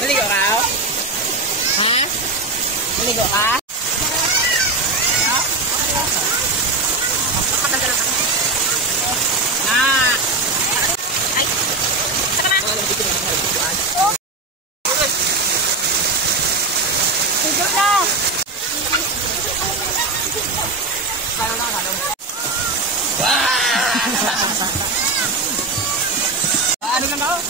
Maligo ka? Ha? Maligo ka? Ano lang ako?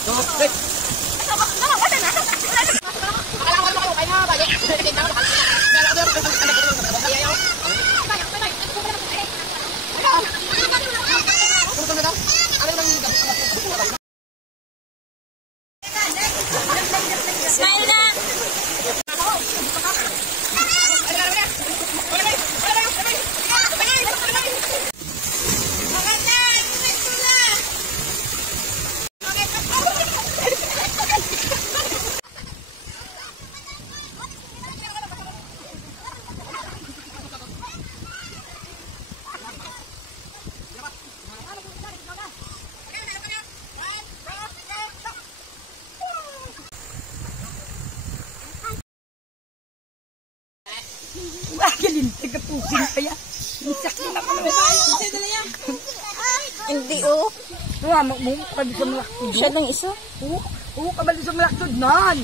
Smile na! Galintig ka pusing kaya. Sakit na ka naman. Hindi oh. Kabali sa malaktod. Siya lang isa. Kabali sa malaktod. Nan.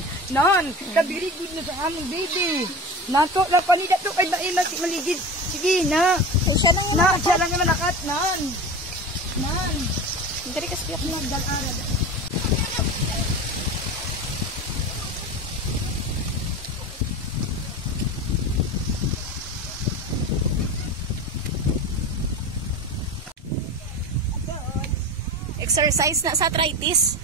Kabiri good na sa aming baby. Nato lang panida to kay bae maligid. Sige na. Siya lang yun. Siya lang yung malakat. Nan. Hindi rin kasi ako Nagdal-arad. exercise na sa arthritis.